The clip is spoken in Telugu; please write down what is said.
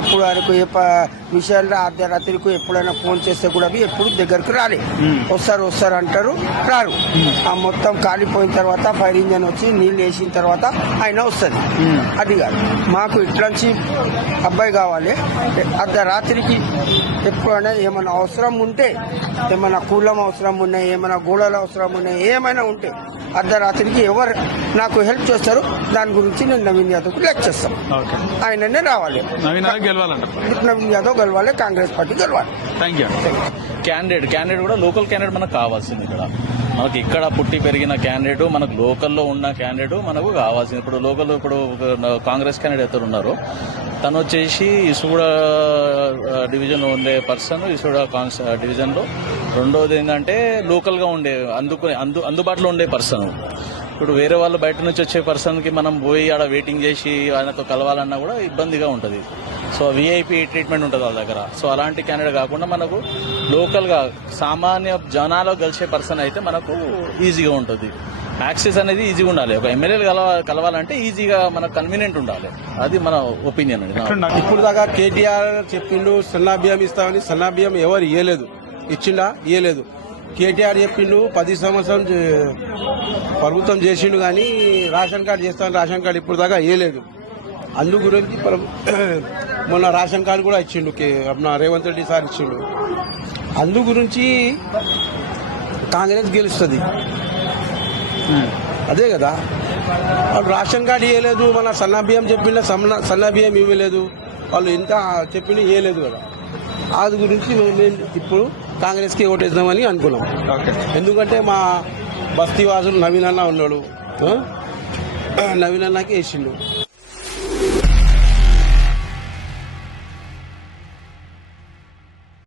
ఎప్పుడు ఆయనకు ఏ విషయాల్లో అర్ధరాత్రికి ఎప్పుడైనా ఫోన్ చేస్తే కూడా ఎప్పుడు దగ్గరకు రాలే. వస్తారు అంటారు, రారు. ఆ మొత్తం కాలిపోయిన తర్వాత ఫైర్ ఇంజన్ వచ్చి నీళ్ళు వేసిన తర్వాత ఆయన వస్తుంది. అది కాదు, మాకు ఇట్లంచి అబ్బాయి కావాలి. అర్ధరాత్రికి ఎప్పుడైనా ఏమైనా అవసరం ఉంటే, ఏమైనా కూలం అవసరం ఉన్నాయి, ఏమైనా గోడలు అవసరం ఉన్నాయి, ఏమైనా ఉంటే అర్ధరాత్రికి ఎవరు నాకు హెల్ప్ చేస్తారు, దాని గురించి నేను నవీన్ యాదవ్కు లెక్ చేస్తాను. ఆయననే రావాలి, నవీన్ యాదవ్ గెలవాలి, కాంగ్రెస్ పార్టీ గెలవాలి. Thank you. క్యాండిడేట్ కూడా లోకల్ క్యాండిడేట్ మనకు కావాల్సింది. మనకి ఇక్కడ పుట్టి పెరిగిన క్యాండిడేట్, మనకు లోకల్లో ఉన్న క్యాండిడేట్ మనకు కావాల్సింది. ఇప్పుడు కాంగ్రెస్ క్యాండిడేట్ ఎవరు ఉన్నారు, తను వచ్చేసి ఇసుగూడ డివిజన్ ఉండే పర్సన్, ఇసుగూడ డివిజన్లో. రెండోది ఏంటంటే లోకల్గా ఉండే అందుబాటులో ఉండే పర్సన్. ఇప్పుడు వేరే వాళ్ళు బయట నుంచి వచ్చే పర్సన్కి మనం పోయి ఆడ వెయిటింగ్ చేసి ఆయనతో కలవాలన్నా కూడా ఇబ్బందిగా ఉంటుంది. సో విఐపి ట్రీట్మెంట్ ఉంటుంది వాళ్ళ దగ్గర. సో అలాంటి క్యాండిడేట్ కాకుండా మనకు లోకల్గా సామాన్య జనాల్లో కలిసే పర్సన్ అయితే మనకు ఈజీగా ఉంటుంది. యాక్సెస్ అనేది ఈజీగా ఉండాలి. ఒక ఎమ్మెల్యేలు కలవాలంటే ఈజీగా మనకు కన్వీనియంట్ ఉండాలి. అది మన ఒపీనియన్ అండి. ఇప్పుడు దాకా కేటీఆర్ చెప్పిండు సన్నా బియ్యం ఇస్తామని, సన్నా బియ్యం ఎవరు ఇవ్వలేదు. ఇచ్చిండా? ఇవ్వలేదు. కేటీఆర్ చెప్పిండు 10 సంవత్సరం ప్రభుత్వం చేసిండు, కానీ రేషన్ కార్డు చేస్తాను, రేషన్ కార్డు ఇప్పుడు దాకా ఇవ్వలేదు. అందు గురించి మొన్న రేషన్ కార్డు కూడా ఇచ్చిండు, రేవంత్ రెడ్డి సార్ ఇచ్చిండు. అందు గురించి కాంగ్రెస్ గెలుస్తుంది. అదే కదా, వాళ్ళు రేషన్ కార్డు ఇవ్వలేదు, మన సన్నా బియ్యం చెప్పిండ సన్నా బియ్యం ఇవ్వలేదు, వాళ్ళు ఎంత చెప్పిండు ఇవ్వలేదు కదా. అది గురించి మేము ఇప్పుడు కాంగ్రెస్కి ఓటేద్దామని అనుకున్నాం. ఎందుకంటే మా బస్తీవాసులు నవీన్ అన్న ఉన్నాడు, నవీన్ అన్నకి వేసిండు.